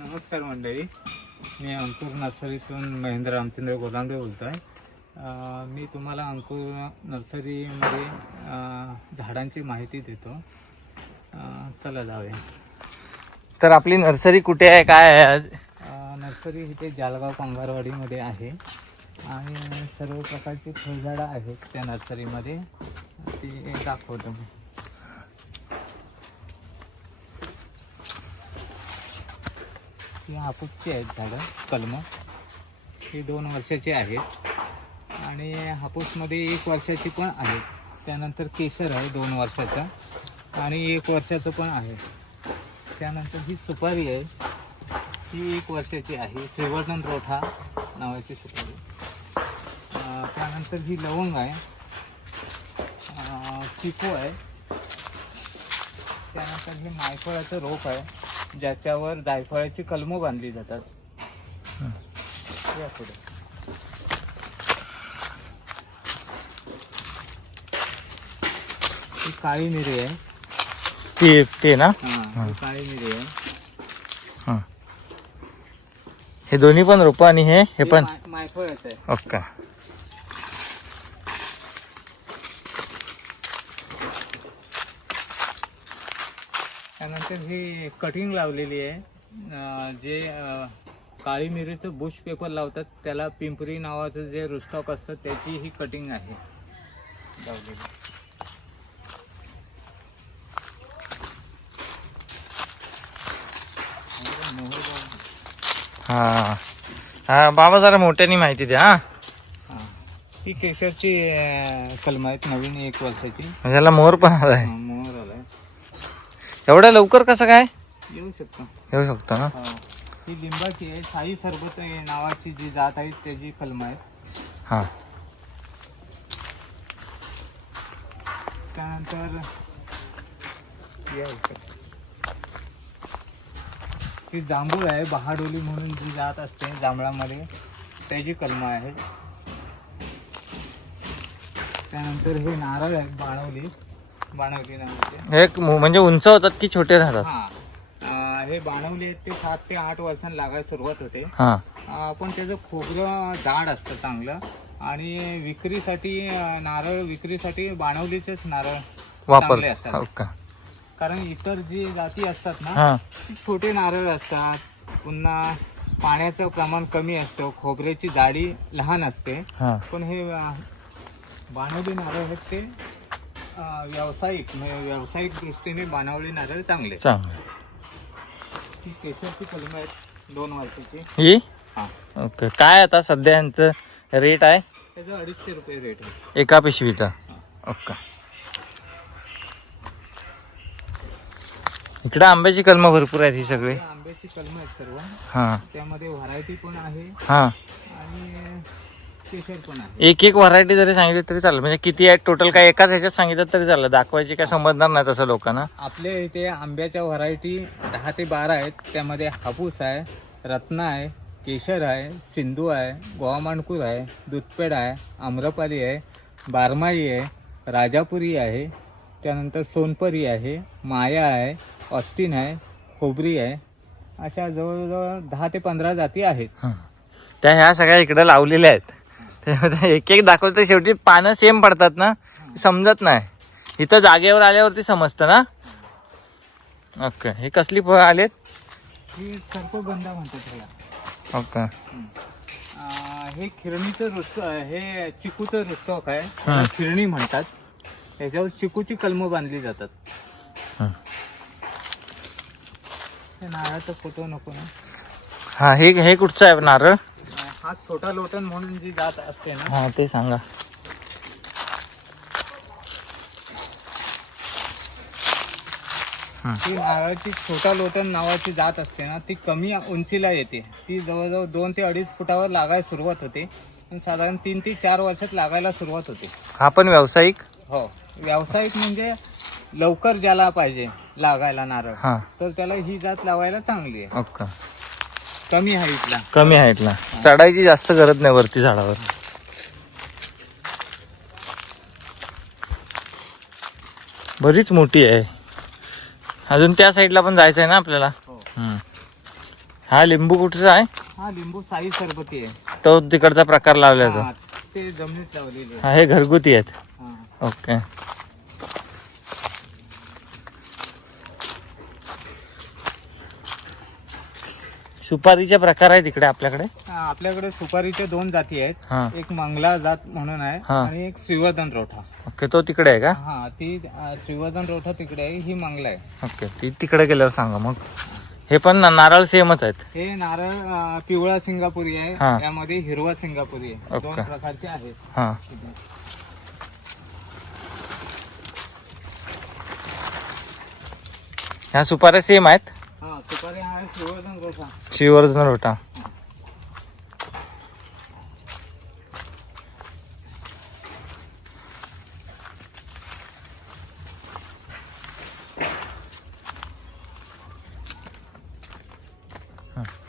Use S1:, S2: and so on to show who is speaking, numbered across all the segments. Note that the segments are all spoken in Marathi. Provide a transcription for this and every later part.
S1: नमस्कार मंडळी. मी अंकुर नर्सरीतून महेंद्र रामचंद्र गोलांबे बोलतो आहे मी तुम्हाला अंकुर नर्सरीमध्ये झाडांची माहिती देतो. चला जाऊया.
S2: तर आपली नर्सरी कुठे आहे? काय आहे आज?
S1: नर्सरी इथे जालगाव कांगारवाडीमध्ये आहे. आणि सर्व प्रकारची फळझाडं आहेत त्या नर्सरीमध्ये. ती दाखवतो मी. ही हापूसची आहेत झाडं कलमं ही दोन वर्षाची आहेत. आणि हापूसमध्ये एक वर्षाची पण आहे. त्यानंतर केशर आहे दोन वर्षाचा आणि एक वर्षाचं पण आहे. त्यानंतर ही सुपारी आहे. ही एक वर्षाची आहे. श्रीवर्धन रोठा नावाची सुपारी. त्यानंतर ही लवंग आहे. चिकू आहे. त्यानंतर हे मायफळाचं रोप आहे. ज्याच्यावर जायफळाची कलमं बांधली जातात. या पुढे. ही काळी मिरी आहे.
S2: ती ते ना?
S1: हा ही. काळी मिरी आहे.
S2: हं. हे दोन्ही पण रोप आणि हे हे पण?
S1: माय- मायफळच आहे.
S2: ओके.
S1: त्यानंतर हे कटिंग लावलेली आहे. जे काळी मिरीचं बुश पेपर लावतात त्याला पिंपरी नावाचं जे रुस्टॉक असतं त्याची ही कटिंग आहे. लावलेली.
S2: हा. हा बाबा जरा मोठ्याने माहिती द्या हा.
S1: हा. केशरची कलम आहेत नवीन एक वर्षाची.
S2: ह्याला मोर पण आलाय.
S1: हा, मोहर आलाय
S2: एवढ्या लवकर कसं काय?
S1: येऊ शकतो.
S2: येऊ शकतो ना?
S1: हा. ही लिंबाची आहे साई सरबत आहे नावाची जी जात आहे त्याची कलम आहे.
S2: हा.
S1: त्यानंतर या इकडे. ही जांभूळ आहे बहाडोली म्हणून जी जात असते जांभळामध्ये त्याची कलमं आहेत त्यानंतर हे नारळ आहेत बाणवली बाणवली नावाचे.
S2: मु- म्हणजे उंच होतात की छोटे राहतात?
S1: हा. अं, हे बाणवली आहेत ते सात ते आठ वर्षांनी लागायला सुरुवात होते.
S2: हा.
S1: अं, पण त्याचं खोबरं जाड असतं चांगलं. आणि विक्रीसाठी अं, नारळ विक्रीसाठी बाणवलीचेच नारळ
S2: वापर
S1: चांगले असतात.
S2: ओके
S1: कारण इतर जी जाती असतात ना
S2: हा.
S1: ती छोटे नारळ असतात. पुन्हा पाण्याचं प्रमाण कमी असतं. खोबऱ्याची जाडी लहान असते.
S2: हा.
S1: पण हे अं, बाणवली नारळ आहेत ते व्यावसायिक म्हणजे व्यावसायिक दृष्टीने बाणवली नारळ चांगले.
S2: चांगलं.
S1: ही केशरची कलम आहेत दोन वर्षाची.
S2: ही?
S1: हा.
S2: ओके. काय आता सध्या यांचं रेट आहे?
S1: त्याचं अडीचशे रुपये रेट आहे.
S2: एका पिशवीचा? ओके. इकडं आंब्याची कलमं भरपूर आहेत ही सगळी.
S1: हे आंब्याची कलम आहेत सर्व.
S2: हा.
S1: त्यामध्ये व्हरायटी पण आहे.
S2: हा.
S1: आणि
S2: एक एक व्हरायटी जरी सांगितली तरी चालेल. म्हणजे किती आहेत टोटल काय एकाच ह्याच्यात सांगितलं तरी चालेल. दाखवायची काय समजणार नाही तसं लोकांना.
S1: आपल्या इथे आंब्याच्या व्हरायटी दहा ते बारा आहेत. त्यामध्ये हापूस आहे रत्ना आहे केशर आहे सिंधू आहे गोवामाणकूर आहे दूधपेड आहे आम्रपाली आहे बारमाई आहे राजापुरी आहे त्यानंतर सोनपरी आहे माया आहे ऑस्टिन आहे खोबरी आहे. अशा जवळजवळ दहा ते पंधरा जाती आहेत.
S2: हं. त्या ह्या सगळ्या इकडे लावलेल्या आहेत. एक एक दाखवलं तर शेवटी. पानं सेम पडतात ना? समजत नाही. इथं जागेवर आल्यावरती समजतं ना? ओके हे कसली फळं आलेत?
S1: ही सर्पगंधा म्हणतात
S2: ओके
S1: हे खिरणीचं रुस्ट हे चिकूचं रुस्टॉक आहे. खिरणी म्हणतात. त्याच्यावर चिकूची कलमं बांधली जातात. नारळाचा फोटो नको ना?
S2: हा हे हे कुठचं आहे नारळ?
S1: हा छोटा लोटन म्हणून जी जात असते ना.
S2: हा ते सांगा.
S1: ती नारळाची छोटा लोटन नावाची जात असते ना ती कमी उंचीला येते. ती जवळजवळ दोन ते अडीच फुटावर लागायला सुरुवात होते. आणि साधारण तीन ते चार वर्षात लागायला सुरुवात होते.
S2: हा पण व्यावसायिक?
S1: हो. व्यावसायिक म्हणजे लवकर ज्याला पाहिजे लागायला नारळ
S2: हा.
S1: तर त्याला ही जात लावायला चांगली आहे.
S2: ओके.
S1: कमी हाईटला
S2: कमी हाईटला चढायची जास्त गरज नाही वरती झाडावर. बरीच मोठी आहे. अजून त्या साईडला पण जायचं आहे ना आपल्याला?
S1: हो.
S2: हा लिंबू कुठचा आहे?
S1: हा लिंबू साई सरबती आहे.
S2: तो तिकडचा प्रकार लावलाय तो.
S1: हा, ते जमिनीत लावलेले.
S2: हा हे घरगुती आहेत. ओके. सुपारीचे प्रकार आहेत इकडे आपल्याकडे?
S1: आपल्याकडे सुपारीच्या दोन जाती आहेत. एक मंगला जात म्हणून आहे
S2: हा.
S1: आणि एक श्रीवर्धन रोठा.
S2: ओके तो तिकडे आहे का?
S1: हा ती अं, श्रीवर्धन रोठा तिकडे आहे ही मंगला आहे.
S2: ओके ती तिकडे गेल्यावर सांगा मग. हे पण ना- नारळ सेमच आहेत.
S1: हे नारळ अं, पिवळा सिंगापुरी आहे. यामध्ये हिरवा सिंगापुरी आहे.
S2: ओके.
S1: दोन प्रकारचे आहेत.
S2: हा. ह्या सुपाऱ्या सेम आहेत
S1: हा सुपारी हा आहे श्रीवर्धन रोठा
S2: शिवर्धन रोटा.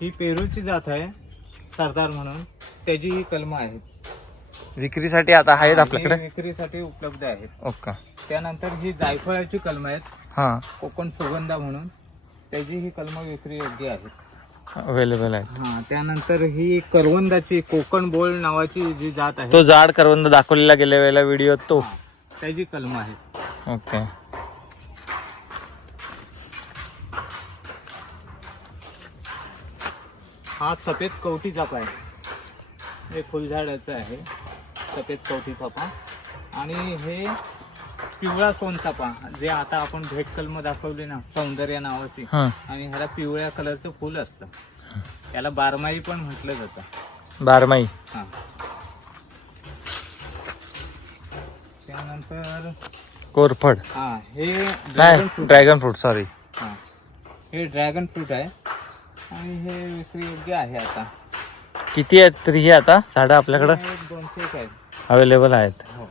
S1: ही. पेरूची जात आहे सरदार म्हणून. त्याची ही कलम आहेत.
S2: विक्रीसाठी आता आहेत आपल्याकडे.
S1: ही विक्रीसाठी उपलब्ध आहेत.
S2: ओके.
S1: त्यानंतर ही जायफळाची कलम आहेत.
S2: हा.
S1: कोकण सुगंधा म्हणून. त्याची ही कलम विक्री योग्य आहेत
S2: अवेलेबल आहेत
S1: हा त्यानंतर ही करवंदाची कोकण बोल नावाची जी जात आहे.
S2: तो जाड करवंद दाखवलेला गेल्या वेळेला व्हिडिओ तो.
S1: त्याची कलम आहेत
S2: ओके.
S1: हा सफेद कवठी चाफा आहे. हे फुलझाडाचं आहे. सफेद कवठी चाफा आणि हे पिवळा सोनचाफा जे आता आपण भेट कलम दाखवली ना सौंदर्य नावाची.
S2: हा.
S1: आणि ह्याला पिवळ्या कलरचं फुल असतं. याला बारमाही पण म्हटलं जातं.
S2: बारमाई
S1: हा. त्यानंतर
S2: कोरफड.
S1: हा हे ड्रॅगन
S2: नाही
S1: फ्रूट
S2: ड्रॅगन फ्रूट सॉरी
S1: हा. हे ड्रॅगन फ्रूट आहे. आणि हे विक्री योग्य आहे आता.
S2: किती आहेत तरी हे आता झाडं आपल्याकडं?
S1: हे दोनशे एक आहेत.
S2: अवेलेबल आहेत.
S1: हो.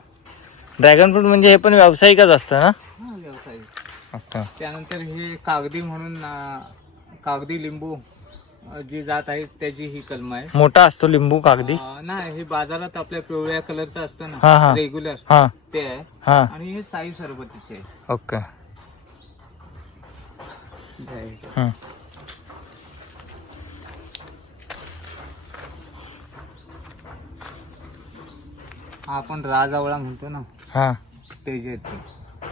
S2: ड्रॅगन फ्रूट म्हणजे हे पण व्यावसायिकच असतं ना?
S1: हा व्यावसायिक. त्यानंतर हे कागदी म्हणून अं, कागदी लिंबू अं, जी जात आहे त्याची ही कलम आहे.
S2: मोठा असतो लिंबू कागदी?
S1: अं, नाही हे बाजारात आपल्या पिवळ्या कलरचं असतं
S2: हा, हा.
S1: ना रेग्युलर
S2: हा.
S1: ते आहे.
S2: हा.
S1: आणि हे साई सरबतीचे आहे.
S2: ओके.
S1: हे.
S2: हं.
S1: आपण राजआवळा म्हणतो ना
S2: हा.
S1: ते जे ते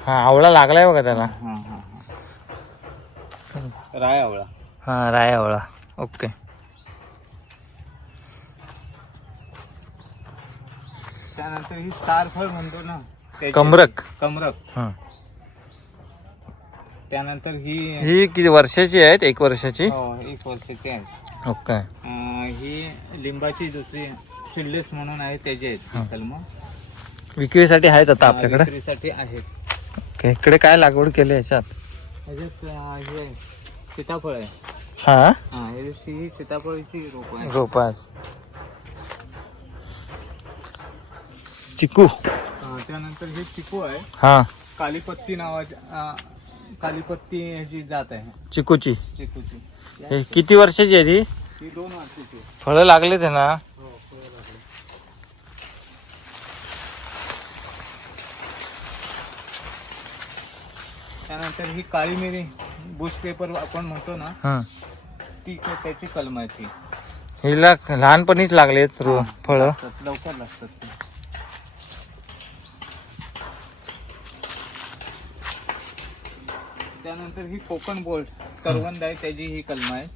S2: हा आवळा लागलाय बघा त्याला.
S1: हा हा हा. राय आवळा.
S2: हा राय आवळा. ओके.
S1: त्यानंतर ही स्टार फळ म्हणतो ना त्याची-
S2: कमरक.
S1: कमरक
S2: हं.
S1: त्यानंतर ही
S2: ही किती वर्षाची आहेत? एक वर्षाची?
S1: हो एक वर्षाची आहे.
S2: ओके.
S1: अं, ही लिंबाची दुसरी शिल्लेस म्हणून आहे त्याची आहेत कलम.
S2: विक्रीसाठी आहेत आता आपल्याकडे?
S1: विक्रीसाठी आहेत.
S2: ओके इकडे काय लागवड केली याच्यात?
S1: ह्याच्यात अं, हे आहे, सीताफळ आहे.
S2: हा?
S1: हा हे ही सीताफळीची रोप आहे
S2: रोपात चिकू.
S1: त्यानंतर हे चिकू आहे.
S2: हा.
S1: कालीपत्ती नावाची अं, कालीपत्ती ह्याची जात आहे.
S2: चिकूची.
S1: चिकूची.
S2: हे किती वर्षाची आहे ती?
S1: ही दोन वर्षाची आहे.
S2: फळं लागलेत आहे ना
S1: हो, फळं लागली. त्यानंतर ही काळी मिरी बुश पेपर आपण म्हणतो ना
S2: हं.
S1: ती त्याची कलम आहे ती.
S2: हिला लहानपणीच लागलेत रो फळं.
S1: लागतात, लवकर लागतात ती. त्यानंतर ही कोकण बोल्ट करवंद आहे त्याची ही कलम आहे.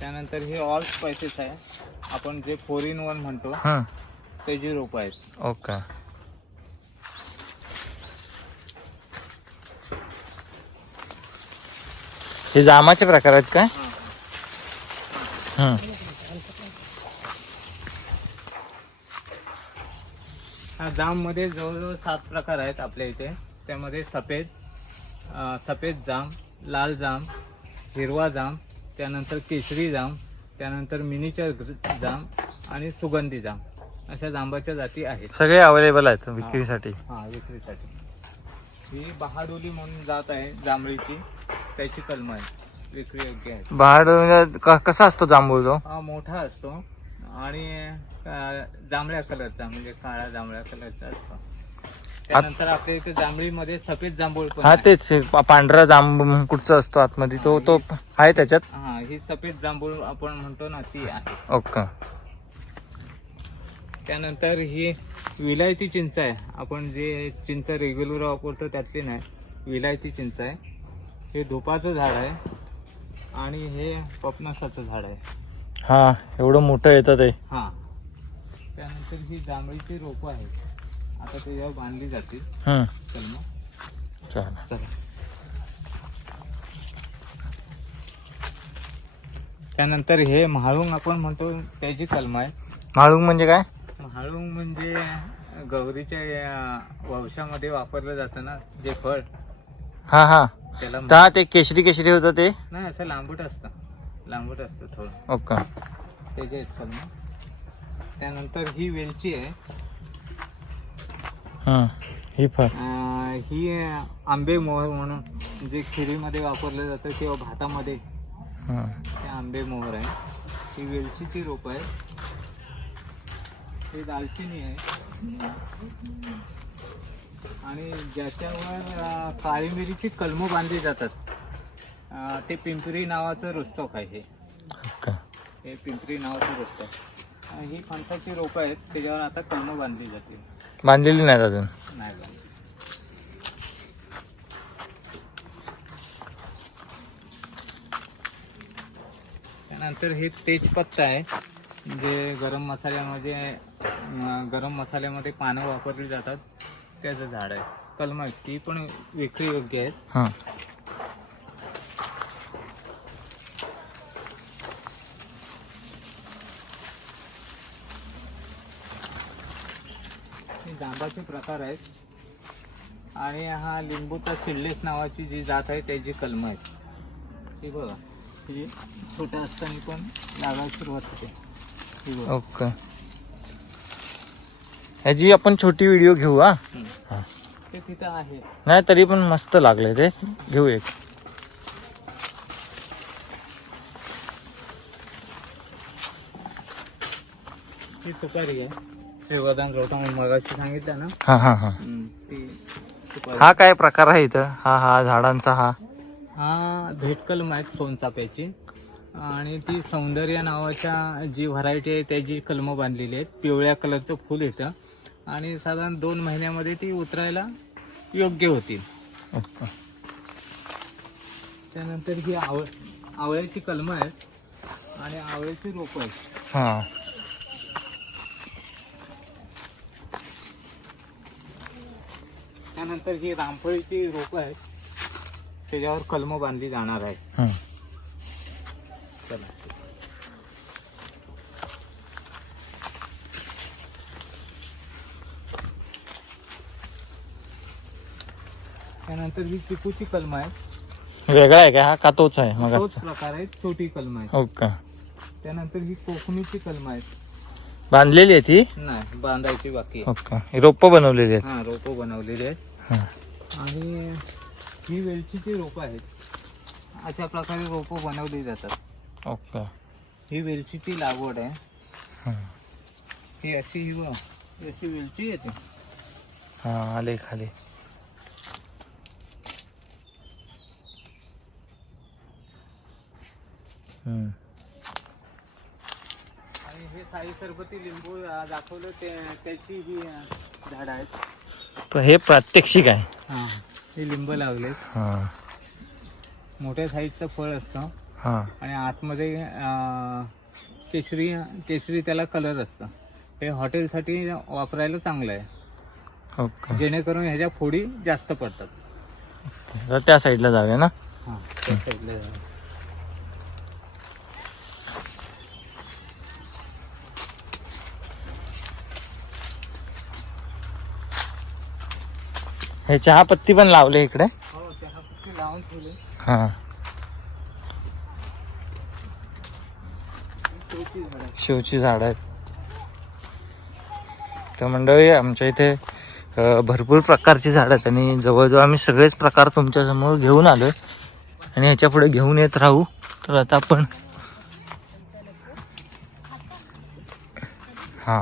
S1: त्यानंतर हे ऑल स्पायसेस आहे. आपण जे फोर इन वन म्हणतो
S2: हं.
S1: त्याची रोपं आहेत.
S2: ओके. हे जामाचे प्रकार आहेत काय? हं.
S1: जाममध्ये जवळजवळ सात प्रकार आहेत आपल्या इथे. त्यामध्ये सफेद अं, सफेद जाम लाल जाम हिरवा जाम त्यानंतर केशरी जाम त्यानंतर मिनीचर ग्र- जाम आणि सुगंधी जाम. अशा जांबाच्या जाती आहेत.
S2: सगळे अवेलेबल आहेत विक्रीसाठी.
S1: हा विक्रीसाठी. ही बहाडोली म्हणून जात आहे जांभळीची. त्याची कलम आहे विक्री योग्य आहे.
S2: बहाड म्हणजे क- कसा असतो जांभूळ तो?
S1: हा मोठा असतो. आणि अं, जांभळ्या कलरचा म्हणजे काळा जांभळ्या कलरचा असतो. त्यानंतर आपल्या इथे जांभळीमध्ये सफेद जांभूळ पण
S2: हा
S1: आहे.
S2: तेच पा- पांढरा जांब कुठचा असतो आतमध्ये? तो तो आहे त्याच्यात?
S1: हा ही सफेद जांभूळ आपण म्हणतो ना ती आहे.
S2: ओके.
S1: त्यानंतर ही विलायती चिंच आहे. आपण जे चिंच रेग्युलर वापरतो त्यातली नाही. विलायती चिंच आहे. हे धुपाचं झाड आहे आणि हे पपनसाचं झाड आहे.
S2: हा एवढं मोठं येतं ते.
S1: हा. त्यानंतर ही जांभळीची रोपं आहेत. आता त्याच्यावर बांधली जातील. चल मग.
S2: चालेल
S1: चला. त्यानंतर हे म्हाळुंग आपण म्हणतो त्याची कलम आहे.
S2: माळुंग म्हणजे काय?
S1: म्हाळुंग म्हणजे गौरीच्या या वंशामध्ये वापरलं जातं ना जे फळ.
S2: हा हा.
S1: त्याला
S2: ते केशरी केशरी होतं ते?
S1: नाही असं लांबट असतं. लांबट असतं थोडं.
S2: ओके.
S1: त्याचे आहेत कलम त्यानंतर ही वेलची आहे.
S2: हम्म ही फळ
S1: अं, ही आंबे मोहर म्हणून जे खिरीमध्ये वापरलं जातं किंवा भातामध्ये. हे. आंबे मोहर आहे. ही वेलचीची रोप आहे ही दालचिनी आहे. आणि ज्याच्यावर काळी मिरीची कलमं बांधली जातात. अं, ते पिंपरी नावाचं रोस्टॉक आहे हे. हे पिंपरी नावाचं रोस्टॉक आणि ही फणसाची रोपं आहेत त्याच्यावर आता कलमं बांधली जातील.
S2: बांधलेली नाहीत अजून?
S1: नाही बांधली. त्यानंतर हे तेजपत्ता आहे जे गरम मसाल्यामध्ये अं, गरम मसाल्यामध्ये पानं वापरली जातात. त्याचं झाड आहे. कलम आहे ती पण विक्री योग्य आहेत.
S2: हा.
S1: हे जांबाचे प्रकार आहेत. आणि हा लिंबूचा सिडलेस नावाची जी जात आहे त्याची कलम आहेत. ही बघा ही छोट्या असताना पण लागायला सुरुवात होते. ही बघा.
S2: ओके. ह्याची आपण छोटी व्हिडिओ घेऊ हा?
S1: हम्म. तिथं आहे.
S2: नाही तरी पण मस्त लागले ते. घेऊ एक.
S1: ही सुपारी आहे. श्रीवर्धन रोटा मगाशी सांगितलं ना?
S2: हा हा हा.
S1: हम्म, ती सुपारी.
S2: हा काय प्रकार आहे इथं? हा हा झाडांचा हा.
S1: हा भेटकलम आहेत सोनचाफ्याची. आणि ती सौंदर्य नावाच्या जी व्हरायटी आहे त्याची कलमं बांधलेली आहेत. पिवळ्या कलरचं फुल येतं आणि साधारण दोन महिन्यामध्ये ती उतरायला योग्य होतील. त्यानंतर ही आवळ आवळ्याची कलमं आहेत आणि आवळ्याची रोपं आहेत.
S2: हा.
S1: त्यानंतर ही रामफळीची रोपं आहेत. त्याच्यावर कलमं बांधली जाणार आहे. चला. त्यानंतर ही चिकूची कलम आहे
S2: वेगळा आहे का? हा का तोच आहे? मग
S1: तोच प्रकार आहे छोटी कलम आहे
S2: ओके.
S1: त्यानंतर ही कोकणीची कलम आहे
S2: बांधलेली आहे ती?
S1: नाही बांधायची बाकी आहे.
S2: ओके. रोप बनवलेली आहेत.
S1: हा रोपं बनवलेली आहेत.
S2: हा.
S1: आणि ही वेलचीची रोपं आहेत. अशा प्रकारे रोपं बनवली जातात.
S2: ओके.
S1: ही वेलचीची लागवड आहे. ही. अशी ही बघ, ही अशी वेलची येते.
S2: हा आले खाली.
S1: आणि हे साई सरबती लिंबू दाखवलं ते त्याची ही झाडं आहेत.
S2: हे प्रात्यक्षिक आहे.
S1: हा हे लिंब लावलेत.
S2: हा.
S1: मोठ्या साईजचं फळ असतं.
S2: हा.
S1: आणि आतमध्ये केशरी केशरी त्याला कलर असतं. हे हॉटेलसाठी वापरायला चांगलं आहे.
S2: ओके.
S1: जेणेकरून ह्याच्या फोडी जास्त पडतात.
S2: तर त्या साईडला जाऊया ना?
S1: हां त्या साईडला जाऊ.
S2: हे चहा पत्ती पण लावले इकडे.
S1: हो लावून ठेवले.
S2: हा.
S1: आहे
S2: शिवची झाड आहेत. तर मंडळी आमच्या इथे भरपूर प्रकारची झाडं आहेत आणि जवळजवळ आम्ही सगळेच प्रकार तुमच्यासमोर घेऊन आलोय. आणि ह्याच्या पुढे घेऊन येत राहू. तर आता आपण हा.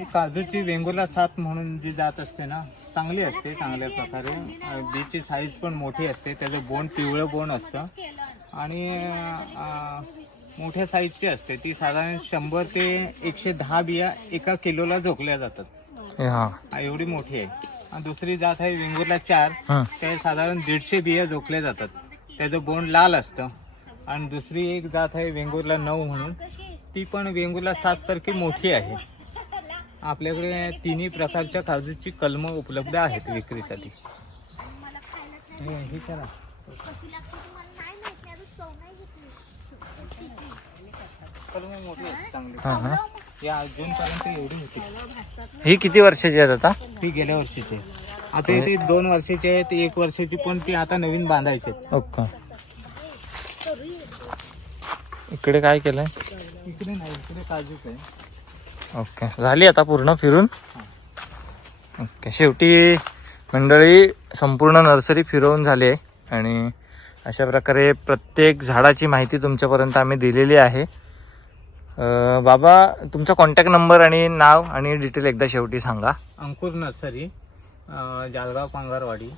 S1: हे काजूची वेंगुर्ला सात म्हणून जी जात असते ना चांगली असते चांगल्या प्रकारे. बीची साईज पण मोठी असते त्याचं बोंड पिवळं बोंड असतं. आणि मोठ्या साईजची असते. ती साधारण शंभर ते एकशे दहा बिया एका किलोला झोकल्या जातात. एवढी मोठी आहे. आणि दुसरी जात आहे वेंगुर्ला चार. ते साधारण दीडशे बिया झोकल्या जातात. त्याचं बोंड लाल असतं. आणि दुसरी एक जात आहे वेंगुर्ला नऊ म्हणून. ती पण वेंगुर्ला सात सारखी मोठी आहे. आपल्याकडे तिन्ही प्रकारच्या काजूची कलमं उपलब्ध आहेत विक्रीसाठी. हे हे करा. कलमं मोठी आहेत चांगली.
S2: हा हा.
S1: या जूनपर्यंत एवढी होती.
S2: ही किती वर्षाची आहेत आता?
S1: ती गेल्या वर्षीची आहे. आता ती दोन वर्षाची आहे ती एक वर्षाची पण ती आता नवीन बांधायची आहेत.
S2: ओके. इकडे काय केलंय?
S1: इकडे नाही इकडे काजूच आहे.
S2: ओके. झाली आता पूर्ण फिरून. ओके. शेवटी मंडळी संपूर्ण नर्सरी फिरवून झाली आहे. आणि अशा प्रकारे प्रत्येक झाडाची माहिती तुमच्यापर्यंत आम्ही दिलेली आहे. बाबा तुमचा कॉन्टॅक्ट नंबर आणि नाव आणि डिटेल एकदा शेवटी सांगा.
S1: अंकुर नर्सरी जालगाव पांगारवाडी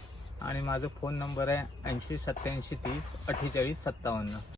S1: आणि माझा फोन नंबर आहे ऐंशी सत्याऐंशी तीस अठ्ठेचाळीस सत्तावन्न.